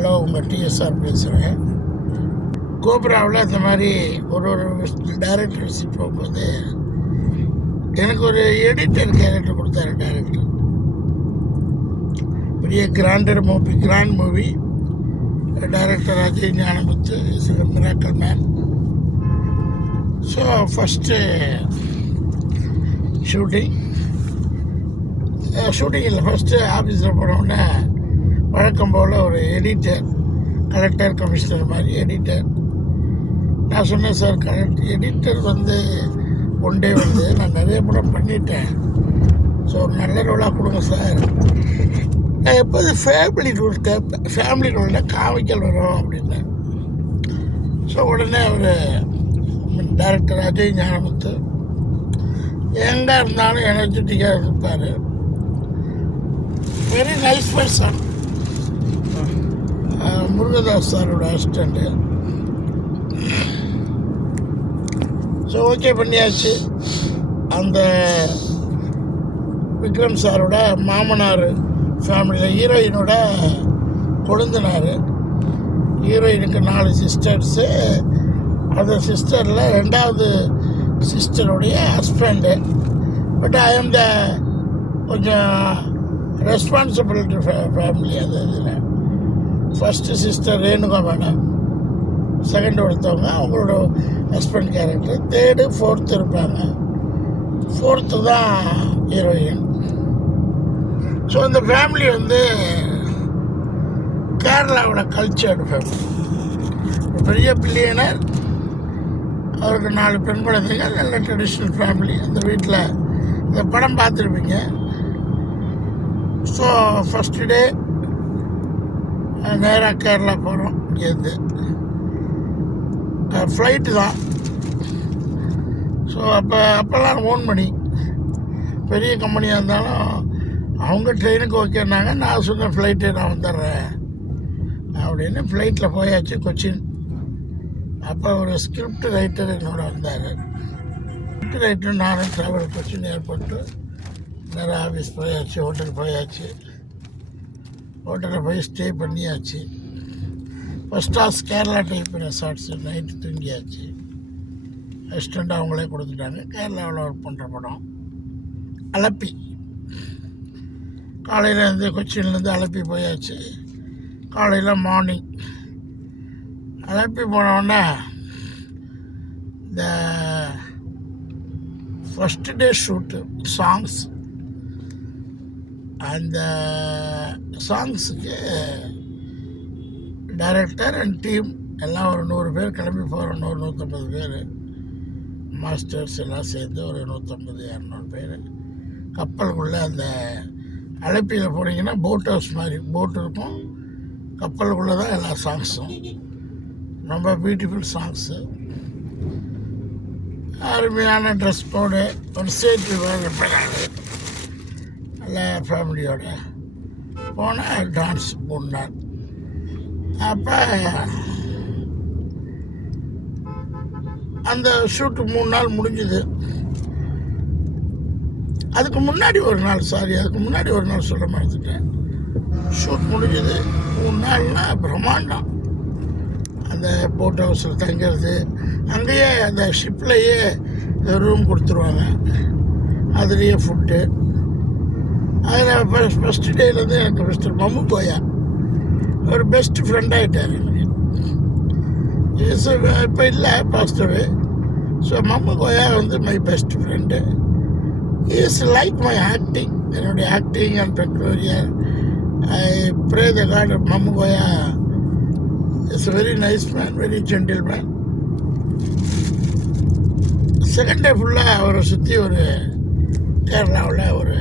Hello, உங்கள் TSR பேசுகிறேன். கோப்ராவில் இந்த மாதிரி ஒரு டைரக்டர் விசிட் போகும்போது எனக்கு ஒரு எடிட்டர் கேரக்டர் கொடுத்தாரு டைரக்டர். பெரிய grand movie. Director Ajay Gnanamuthu is a miracle man. So first shooting இல்லை, ஃபஸ்ட்டு ஆஃபீஸில் போனோடனே வழக்கம் போல் ஒரு எடிட்டர், கலெக்டர் கமிஷனர் மாதிரி எடிட்டர். நான் சொன்னேன், சார் எடிட்டர் ஒன் டே நான் நிறைய படம் பண்ணிட்டேன், ஸோ ஒரு நல்ல ரோலாக கொடுங்க சார். நான் எப்போது ஃபேமிலி ரோலில் காமிக்கல் வரும் அப்படின்னேன். ஸோ உடனே அவர் டைரக்டர் அஜய் ஞானமுத்து எங்கே இருந்தாலும் எனர்ஜெட்டிக்காக இருப்பார். Very nice person. முருகதாஸ் சாரோட அசிஸ்டண்ட்டு. ஸோ ஓகே பண்ணியாச்சு. அந்த விக்ரம் சாரோட மாமனார் ஃபேமிலியில் ஹீரோயினோட கொழுந்தனார். ஹீரோயினுக்கு 4 சிஸ்டர்ஸு. அந்த சிஸ்டரில் 2வது சிஸ்டருடைய ஹஸ்பண்டு. பட் ஐ ஆம் த கொஞ்சம் ரெஸ்பான்சிபிலிட்டி ஃபேமிலி. அது இதில் first sister Renuka madam, second ஒருத்தவங்க அவங்களோட ஹஸ்பண்ட் கேரக்டர், 3rd 4th இருப்பாங்க. 4th தான் ஹீரோயின். ஸோ இந்த ஃபேமிலி கேரளாவோட கல்ச்சர்டு ஃபேமிலி. பெரிய பில்லியனர், அவருக்கு 4 பெண் குழந்தைகள், நல்ல ட்ரெடிஷ்னல் ஃபேமிலி. அந்த வீட்டில் இந்த படம் பார்த்துருப்பீங்க. ஸோ ஃபஸ்ட்டு டே நேராக கேரளா போகிறோம். இங்கேருந்து ஃப்ளைட்டு தான். ஸோ அப்போல்லாம் 1 மணி. பெரிய கம்பெனியாக இருந்தாலும் அவங்க ட்ரெயினுக்கு ஓகேன்னாங்க. நான் சொன்னேன் ஃப்ளைட்டு நான் வந்துடுறேன் அப்படின்னு. ஃப்ளைட்டில் போயாச்சு கொச்சின். அப்போ ஒரு ஸ்கிரிப்ட் ரைட்டர் என்னோட வந்தார். ஸ்கிரிப்ட் ரைட்டர் நானும் ட்ராவல் கொச்சின் ஏர்போர்ட்டு நேராக ஆஃபீஸ் போயாச்சு. ஹோட்டல் போயாச்சு. ஹோட்டலில் போய் ஸ்டே பண்ணியாச்சு. First class Kerala type resorts. Night தூங்கியாச்சு. ரெஸ்டாரண்ட் அவங்களே கொடுத்துட்டாங்க. கேரளாவில் ஒர்க் பண்ணுற படம் அலப்பி. காலையில் கொச்சின்லேருந்து அலப்பி போயாச்சு. காலையில் மார்னிங் அலப்பி போனோடனே இந்த ஃபஸ்ட்டு டே ஷூட்டு சாங்ஸ். அந்த சாங்ஸுக்கு டைரக்டர் அண்ட் டீம் எல்லாம் ஒரு 100 பேர் கிளம்பி போகிறோம். 150 பேர் மாஸ்டர்ஸ் எல்லாம் சேர்ந்து ஒரு 150-200 பேர் கப்பலுக்குள்ளே. அந்த அலப்பியில் போனீங்கன்னா போட் ஹவுஸ் மாதிரி போட் இருக்கும். கப்பலுக்குள்ளே தான் எல்லா சாங்ஸும். ரொம்ப பியூட்டிஃபுல் சாங்ஸு. அருமையான ட்ரெஸ் கோடு. ஒரு ஸ்டேட் வேறு நல்ல ஃபேமிலியோட போன டான்ஸ் 3 நாள். அப்போ அந்த ஷூட்டு 3 நாள் முடிஞ்சுது. அதுக்கு முன்னாடி ஒரு நாள் சொல்ல மறந்துட்டேன். ஷூட் முடிஞ்சுது. 3 நாள்னா பிரம்மாண்டம். அந்த போட் ஹவுஸில் தங்கிறது, அங்கேயே அந்த ஷிப்லேயே ரூம் கொடுத்துருவாங்க, அதுலேயே ஃபுட்டு. அதில் ஃபஸ்ட்டு டேலேருந்து எனக்கு மிஸ்டர் மம்மு கோயா ஒரு பெஸ்ட் ஃப்ரெண்ட் ஆகிட்டார் எனக்கு. இப்போ இல்லை, pastor. So Mammu Koya my best friend. Is like my acting. என்னுடைய acting and pectoral. I pray the God Mammu Koya is a very nice man, very gentle man. Second day ஃபுல்லாக அவரை சுற்றி ஒரு கேரளாவில் ஒரு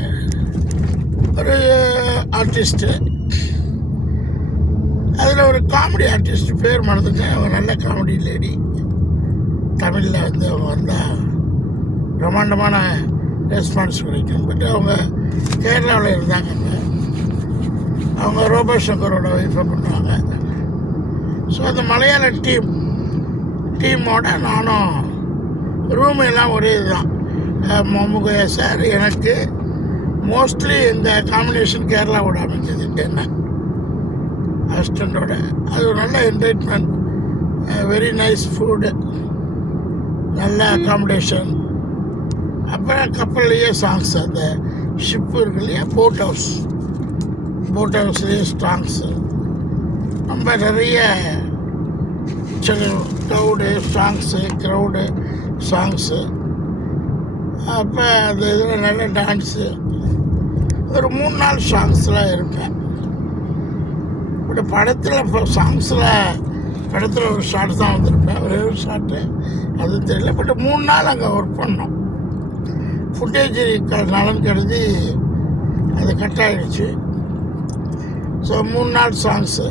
ஆர்டிஸ்ட்டு. அதில் ஒரு காமெடி ஆர்டிஸ்ட் பேர் மறந்துட்டேன். அவங்க நல்ல காமெடி லேடி. தமிழில் அவங்க வந்தால் பிரம்மாண்டமான ரெஸ்பான்ஸ் கிடைக்கும். பட் அவங்க கேரளாவில் இருந்தாங்க. அவங்க ரோபோ சங்கரோட ஒய்ஃபை பண்ணுவாங்க. ஸோ அந்த மலையாள டீமோட நானும் ரூம் எல்லாம் ஒரே இதுதான். மம்முகையா சார் எனக்கு மோஸ்ட்லி இந்த காம்பினேஷன் கேரளாவோட அமைஞ்சது. என்ன அசிஸ்டண்ட்டோட. அது ஒரு நல்ல என்டர்டைன்மெண்ட், வெரி நைஸ் ஃபுட்டு, நல்ல அக்காமடேஷன். அப்புறம் கப்பல்லையே சாங்ஸ், அந்த ஷிப்பு இருக்கு இல்லையா, போட் ஹவுஸ்லேயே சாங்ஸு, ரொம்ப நிறைய க்ரௌடு சாங்ஸு. அப்போ அந்த இதில் நல்ல டான்ஸு, ஒரு 3 நாள் சாங்ஸ்லாம் இருப்பேன். பட் படத்தில் இப்போ படத்தில் ஒரு ஷார்ட் தான் வந்திருப்பேன், ஒரே ஒரு ஷார்ட்டு, அது தெரியல. பட் 3 நாள் அங்கே ஒர்க் பண்ணோம். ஃபுட்டேஜ் நலன் கருதி அது கட் ஆகிடுச்சு. ஸோ 3 நாள் சாங்ஸு,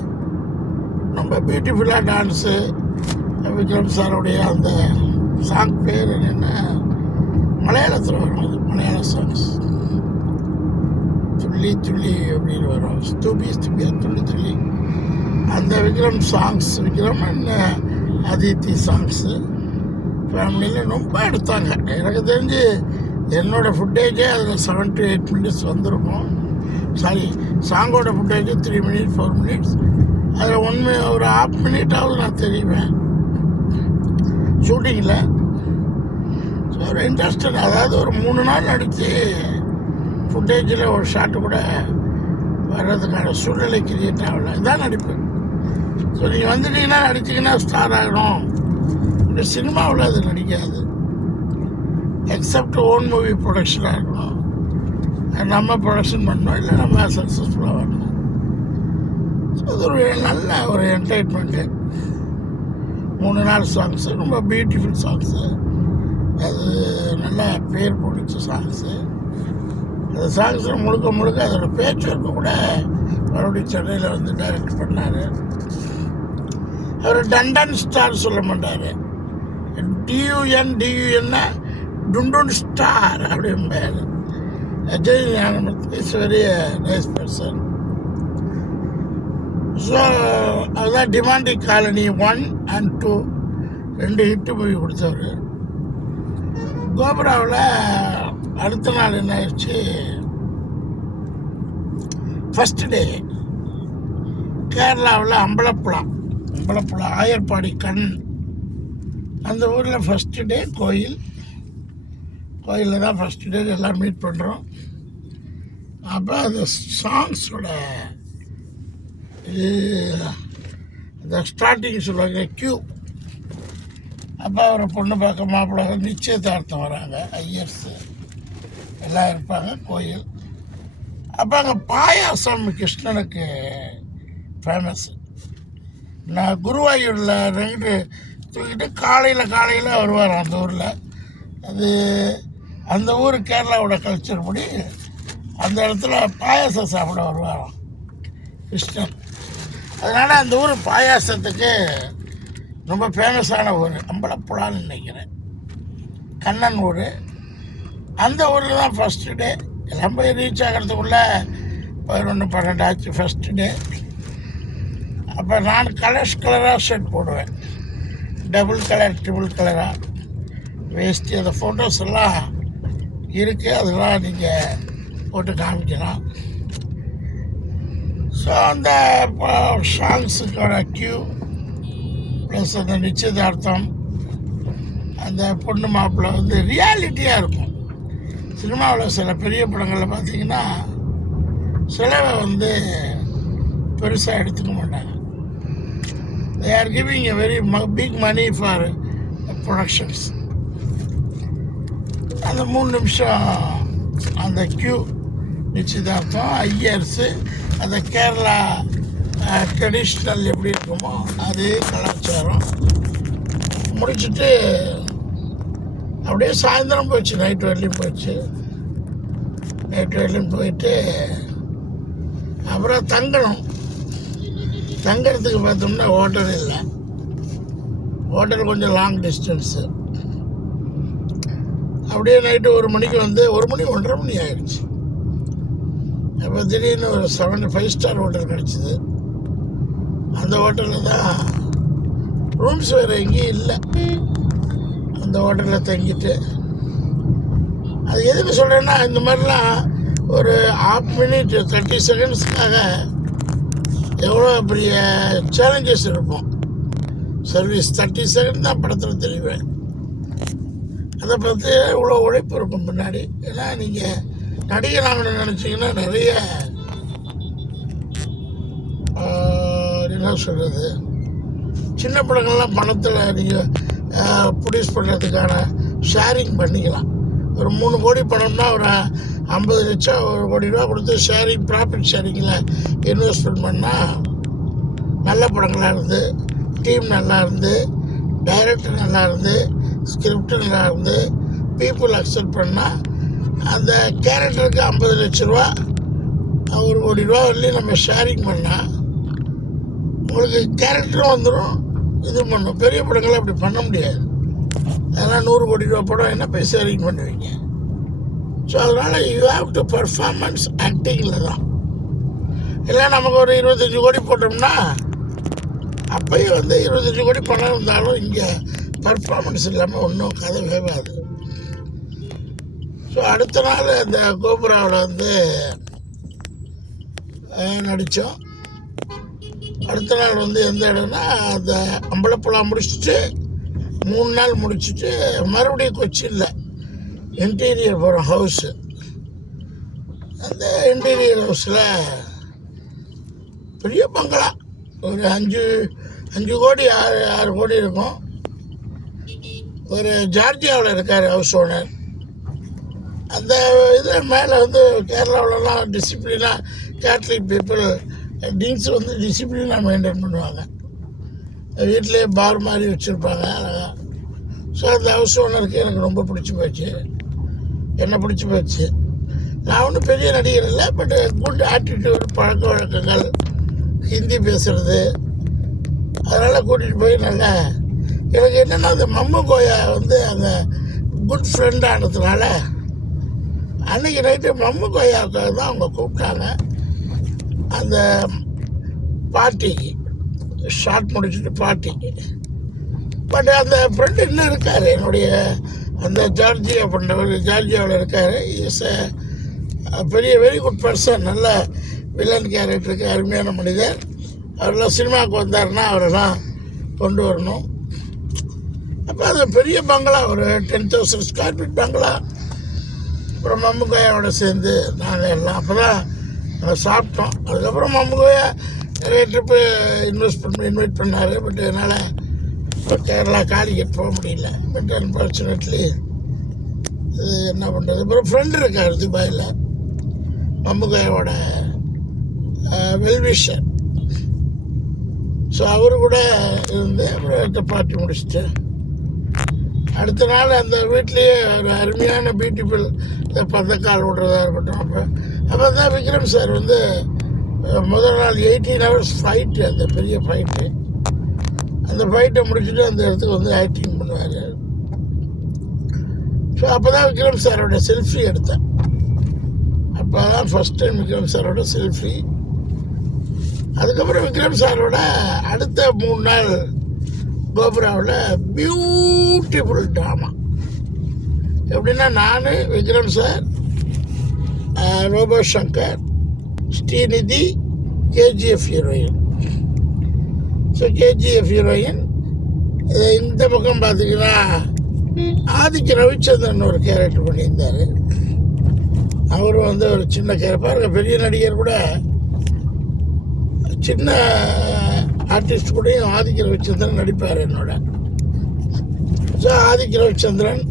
ரொம்ப பியூட்டிஃபுல்லாக டான்ஸு. விக்ரம் சாருடைய அந்த சாங் பேர் என்னென்னா, மலையாளத்தில் வரும், அது மலையாள சாங்ஸ், துள்ளி துள்ளி அப்படின்னு வரும், ஸ்தூபியா துள்ளி துள்ளி. அந்த Vikram songs, Vikram and Aditi songs ஃபேமிலியில் ரொம்ப எடுத்தாங்க. எனக்கு தெரிஞ்சு என்னோடய ஃபுட்டேஜே அதில் 7 to 8 minutes வந்திருக்கும். சாங்கோட ஃபுட்டேஜ் 3 minutes 4 minutes. அதில் ஒரு 1/2 minute நான் தெரியுவேன் ஷூட்டிங்கில். ஸோ ஒரு இன்ட்ரெஸ்டட், அதாவது ஒரு 3 நாள் நடித்து ஃபுட்டேஜில் ஒரு ஷாட்டு கூட வர்றதுக்கான சூழ்நிலை கிரியேட் ஆகலை. இதான் நடிப்பு. ஸோ நீங்கள் வந்துட்டீங்கன்னா நடிச்சிங்கன்னா ஸ்டார் ஆகணும். இந்த சினிமாவில் அது நடிக்காது, எக்ஸப்ட் ஓன் மூவி ப்ரொடக்ஷனாக இருக்கணும், நம்ம ப்ரொடக்ஷன் பண்ணணும், இல்லை நம்ம சக்ஸஸ்ஃபுல்லாக வரணும். ஸோ அது ஒரு நல்ல ஒரு என்டர்டைன்மெண்ட்டு. 3 நாள் சாங்ஸு, ரொம்ப பியூட்டிஃபுல் சாங்ஸு, அது நல்ல பேர் பிடிச்ச சாங்ஸு. அந்த சாங்ஸில் முழுக்க அதோடய பேச்சுவர்க்கு கூட மறுபடியும் சென்னையில் வந்து டைரக்ட் பண்ணார். அவர் டண்டன் ஸ்டார் சொல்ல மாட்டார், டியூஎன்னா டுண்டுன் ஸ்டார் அப்படிம்பார். Ajay Gnanamurthy is very nice person. So அதுதான் Demonte colony 1 and 2 2 hit movie கொடுத்தவர். கோபுராவில் அடுத்த நாள் என்ன ஆயிடுச்சு, ஃபஸ்ட்டு டே கேரளாவில் அம்பலப்புழா ஆயர்பாடி அந்த ஊரில் ஃபஸ்ட்டு டே கோயிலில் தான் ஃபஸ்ட்டு டே எல்லாம் மீட் பண்ணுறோம். அப்போ அந்த சாங்ஸோட அந்த ஸ்டார்டிங் சொல்லுவாங்க கியூ. அப்போ அவரை பொண்ணு பார்க்க மாப்பிள்ளை நிச்சயதார்த்தம் வராங்க, ஐயர்ஸு எல்லாம் இருப்பாங்க கோயில். அப்போ அங்கே பாயாசம் கிருஷ்ணனுக்கு ஃபேமஸ்ஸு. நான் குருவாயூரில் 2 தூக்கிட்டு காலையில் வருவார் அந்த ஊரில். அது அந்த ஊர் கேரளாவோட கல்ச்சர் படி அந்த இடத்துல பாயாசம் சாப்பிட வருவாராம் கிருஷ்ணன். அதனால் அந்த ஊர் பாயாசத்துக்கு ரொம்ப ஃபேமஸான ஊர், அம்பலப்புழான்னு நினைக்கிறேன், கண்ணன் ஊர். அந்த ஊரில் தான் ஃபஸ்ட்டு டே எல்லாம் போய் ரீச் ஆகிறதுக்குள்ளே 11-12 ஆச்சு ஃபஸ்ட்டு டே. அப்போ நான் கலராக ஷர்ட் போடுவேன், டபுள் கலர் ட்ரிபிள் கலராக வேஸ்ட்டு. அந்த ஃபோட்டோஸ் எல்லாம் இருக்குது, அதெல்லாம் நீங்கள் போட்டு காமிக்கலாம். ஸோ அந்த சாங்ஸுக்கோட கியூ ப்ளஸ் அந்த நிச்சயதார்த்தம், அந்த பொண்ணு மாப்பிள்ளை வந்து ரியாலிட்டியாக இருக்கும். சினிமாவில் சில பெரிய படங்களில் பார்த்திங்கன்னா செலவை வந்து பெருசாக எடுத்துக்க மாட்டாங்க. they are giving a very big money for productions. அந்த 3 நிமிஷம் அந்த கியூ நிச்சயதார்த்தம், ஐயர்ஸு, அந்த கேரளா ட்ரெடிஷ்னல் எப்படி இருக்குமோ அதே கலாச்சாரம் முடிச்சுட்டு அப்படியே சாயந்தரம் போச்சு, நைட் வரலையும் போயிட்டு அப்புறம் தங்கறதுக்கு பார்த்தோம்னா ஹோட்டல் இல்லை, ஹோட்டல் கொஞ்சம் லாங் டிஸ்டன்ஸு. அப்படியே நைட்டு 1 மணிக்கு வந்து 1:30 மணி ஆயிடுச்சு. அப்போ திடீர்னு ஒரு 5 ஸ்டார் ஹோட்டல் கிடச்சிது. அந்த ஹோட்டலில் தான் ரூம்ஸ் வேறு எங்கேயும் இல்லை. அந்த ஹோட்டலில் தங்கிட்டு, அது எதுக்கு சொல்கிறேன்னா, இந்த மாதிரிலாம் ஒரு 1/2 minute 30 secondsக்காக எவ்வளோ பெரிய சேலஞ்சஸ் இருக்கும். சர்வீஸ் 30 செகண்ட் தான் படத்தில் தெரிவேன். அதை பற்றி இவ்வளோ உழைப்பு இருக்கும் பின்னாடி. ஏன்னா நீங்கள் நடிகர் ஆகணும்னு நினச்சிங்கன்னா நிறைய என்ன சொல்கிறது, சின்ன படங்கள்லாம் பணத்தில் நீங்கள் ப்ரொடியூஸ் பண்ணுறதுக்கான ஷேரிங் பண்ணிக்கலாம். ஒரு 3 கோடி படம்னா ஒரு 50 லட்சம் 1 கோடி ரூபா கொடுத்து ஷேரிங், ப்ராஃபிட் ஷேரிங்கில் இன்வெஸ்ட்மெண்ட் பண்ணால் நல்ல படங்களாக இருந்து, டீம் நல்லா இருந்து, டைரக்டர் நல்லா இருந்து, ஸ்கிரிப்ட் நல்லா இருந்து, பீப்புள் அக்செப்ட் பண்ணால் அந்த கேரக்டருக்கு 50 லட்ச ரூபா 1 கோடி ரூபா வரலையும் நம்ம ஷேரிங் பண்ணால் உங்களுக்கு கேரக்டரும் வந்துடும், இது பண்ணும். பெரிய படங்களை அப்படி பண்ண முடியாது. அதெல்லாம் 100 கோடி ரூபா படம் என்ன போய் ஷேரிங் பண்ணுவீங்க? ஸோ அதனால் யூ ஹேவ் டு பர்ஃபார்மன்ஸ் ஆக்டிங்கில் தான். இல்லை நமக்கு ஒரு 25 கோடி போட்டோம்னா அப்போயும் 25 கோடி பணம் இருந்தாலும் இங்கே பர்ஃபார்மன்ஸ் இல்லாமல் ஒன்றும் கதை வேகாது. ஸோ அடுத்த நாள் அந்த கோபுராவில் நடித்தோம். அடுத்த நாள் எந்த இடம்னா அந்த அம்பலப்புழா முடிச்சுட்டு 3 நாள் முடிச்சுட்டு மறுபடியும் கொச்சியில் இன்டீரியர் போகிற ஹவுஸு. அந்த இன்டீரியர் ஹவுஸில் பெரிய பங்களா, ஒரு 5 கோடி 6 கோடி இருக்கும். ஒரு ஜார்ஜியாவில் இருக்கார் ஹவுஸ் ஓனர். அந்த இதில் மேலே கேரளாவிலலாம் டிசிப்ளினாக கேத்லிக் பீப்புள் ட்ரிங்க்ஸ் டிசிப்ளினாக மெயின்டைன் பண்ணுவாங்க. வீட்டிலே பார் மாதிரி வச்சுருப்பாங்க அழகாக. ஸோ அந்த ஹவுஸ் ஓனருக்கு எனக்கு ரொம்ப பிடிச்சி போச்சு. நான் ஒன்றும் பெரிய நடிகர் இல்லை, பட் குட் ஆட்டிடியூட், பழக்க வழக்கங்கள், ஹிந்தி பேசுகிறது, அதனால் கூட்டிகிட்டு போய் நல்லா எனக்கு என்னென்னா அந்த மம்மு கோயா அங்கே குட் ஃப்ரெண்ட் ஆனதுனால அன்றைக்கி நைட்டு மம்மு கோயாவுக்காக தான் அவங்க கூப்பிட்டாங்க அந்த பார்ட்டிக்கு, ஷார்ட் முடிச்சுட்டு பார்ட்டிக்கு. பட் அந்த ஃப்ரெண்டு இன்னும் இருக்கார், என்னுடைய அந்த ஜார்ஜியா பண்ணுறவர் ஜார்ஜியாவில் இருக்கார். இஸ் பெரிய வெரி குட் பர்சன், நல்ல வில்லன் கேரக்டருக்கு அருமையான மனிதர். அவரெல்லாம் சினிமாவுக்கு வந்தார்னா அவரெல்லாம் கொண்டு வரணும். அப்போ அது பெரிய பங்களா, ஒரு 10,000 ஸ்கொயர் ஃபீட் பங்களா. அப்புறம் மம்முகோயாவோட சேர்ந்து நாங்கள் எல்லாம் அப்போ தான் சாப்பிட்டோம். அதுக்கப்புறம் மம்முகோயா நிறைய ட்ரிப்பு இன்வைட் பண்ணார். பட் என்னால் கேரளா காலிக்கட் போக முடியல. பட் அன்ஃபார்ச்சுனேட்லி இது என்ன பண்ணுறது. அப்புறம் ஃப்ரெண்டு இருக்கார் துபாயில், மம்முகோயாவோட வெல்விஷர். ஸோ அவரு கூட இருந்து அப்புறம் பார்ட்டி முடிச்சுட்டு அடுத்த நாள் அந்த வீட்லேயே ஒரு அருமையான பியூட்டிஃபுல் பந்தக்கால் விடுறதா இருக்கட்டும். அப்போ தான் விக்ரம் சார் முதல் நாள் 18 hours ஃபைட்டு, அந்த பெரிய ஃபைட்டு. அந்த ஃபைட்டை முடிச்சுட்டு அந்த இடத்துக்கு ஆக்டிங் பண்ணுவார். ஸோ அப்போ தான் விக்ரம் சாரோட செல்ஃபி எடுத்தேன். அப்போ தான் ஃபஸ்ட் டைம் விக்ரம் சாரோட செல்ஃபி. அதுக்கப்புறம் விக்ரம் சாரோட அடுத்த 3 நாள் கோபுராவில் பியூட்டிஃபுல் ட்ராமா. எப்படின்னா நான், Vikram sir, Robo Shankar, Srinidhi, KGF heroine. So KGF heroine இந்த பக்கம் பார்த்தீங்கன்னா ஆதிக்க ரவிச்சந்திரன் ஒரு கேரக்டர் பண்ணியிருந்தார். அவரும் ஒரு சின்ன கேரக்டர், பெரிய நடிகர் கூட சின்ன ஆர்டிஸ்ட் கூடயும் ஆதிக்க ரவிச்சந்திரன் நடிப்பார் என்னோட. ஸோ ஆதிக்க ரவிச்சந்திரன்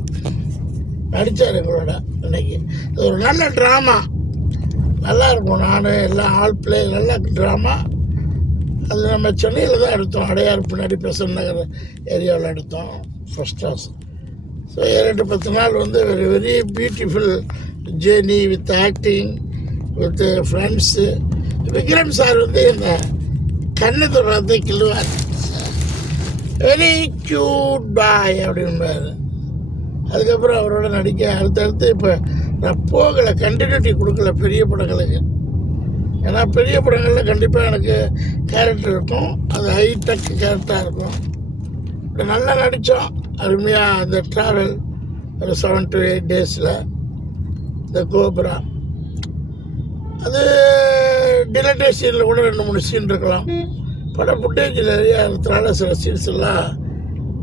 நடித்தார் எங்களோட. இன்னைக்கு இது ஒரு நல்ல ட்ராமா, நல்லா இருக்கும். நான் எல்லாம் ஆல் பிளே, நல்ல ட்ராமா. அது நம்ம சென்னையில் தான் எடுத்தோம், அடையார் பின்னாடி பெசன் நகர் ஏரியாவில் எடுத்தோம் ஃபஸ்ட் கிளாஸ். ஸோ 7-10 நாள் very very beautiful journey with acting, with friends. Vikram sir என்ன கண்ணு தொடர்ந்து கிள்ளுவார், வெரி க்யூட் பாய் அப்படின்பார். அதுக்கப்புறம் அவரோட நடிக்க அடுத்தடுத்து இப்போ நான் போகலை, கண்டினியூட்டி கொடுக்கல பெரிய படங்களுக்கு. ஏன்னா பெரிய படங்களில் கண்டிப்பாக எனக்கு கேரக்டர் இருக்கும், அது ஹைடெக் கேரக்டராக இருக்கும். இப்படி நல்லா நடித்தோம் அருமையாக. அந்த ட்ராவல் ஒரு 7 to 8 days இந்த கோபுரா அது டிலேட்டே சீனில் கூட 2-3 சீன் இருக்கலாம். படம் ஃபுட்டேஜில் நிறையா இருக்கிறதுனால சில சீன்ஸ் எல்லாம்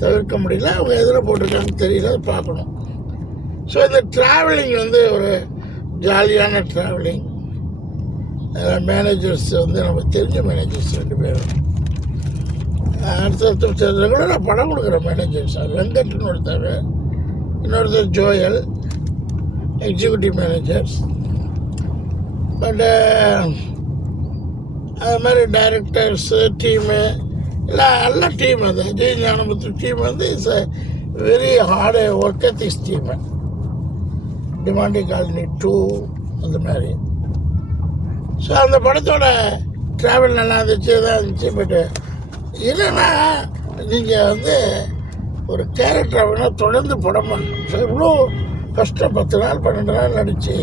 தவிர்க்க முடியல. அவங்க எதில் போட்டிருக்காங்கன்னு தெரியல, அது பார்க்கணும். ஸோ இந்த ட்ராவலிங் வந்து ஒரு ஜாலியான ட்ராவலிங். மேனேஜர்ஸ் வந்து நமக்கு தெரிஞ்ச மேனேஜர்ஸ் 2 பேரும். அடுத்த ரெகுலராக படம் கொடுக்குற மேனேஜர்ஸ் வெங்கட்னு ஒருத்தர், இன்னொருத்தர் ஜோயல், எக்ஸிக்யூட்டிவ் மேனேஜர்ஸ். பட்டு அது மாதிரி டைரக்டர்ஸு டீமு எல்லாம் நல்ல டீம். அது அஜய் ஞானமுத்து டீம் வந்து it's a very hard work ethics team. Demonte colony 2 அந்த மாதிரி. ஸோ அந்த படத்தோட ட்ராவல் நல்லா இருந்துச்சு, தான் இருந்துச்சு. பட்டு இல்லைன்னா நீங்கள் வந்து ஒரு கேரக்டர் அப்படின்னா தொடர்ந்து படம் பண்ணணும். ஸோ இவ்வளோ கஷ்டம் 10 நாள் 12 நாள் நடித்து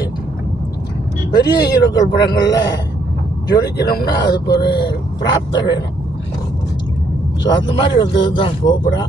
பெரிய ஹீரோக்கள் படங்களில் ஜொலிக்கணும்னா அதுக்கு ஒரு பிராப்தம் வேணும். ஸோ அந்த மாதிரி வந்தது தான் கோபுரா.